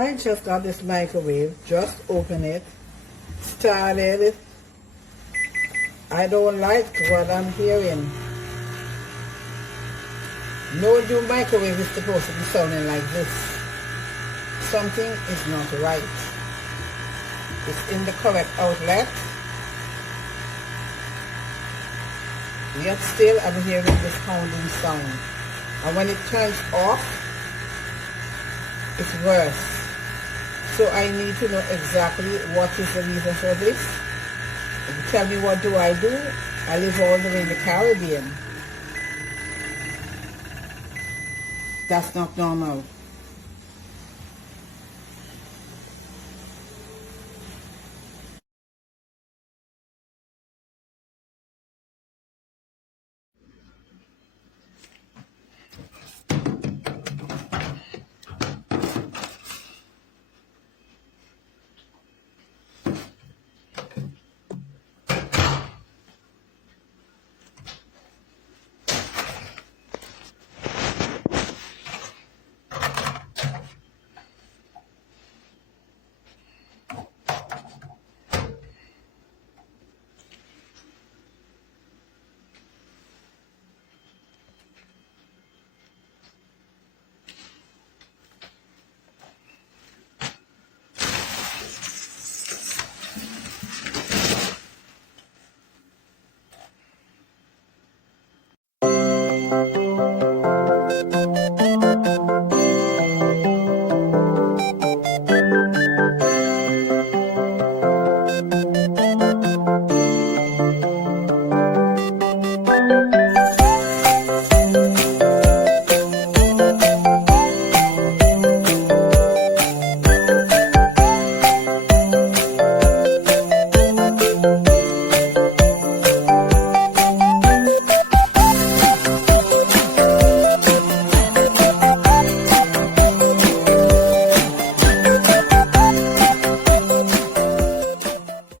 I just got this microwave, just opened it, started. I don't like what I'm hearing. No new microwave is supposed to be sounding like this. Something is not right. It's in the correct outlet. Yet still I'm hearing this pounding sound. And when it turns off, it's worse. So I need to know exactly what is the reason for this. If you tell me what do, I live all the way in the Caribbean. That's not normal.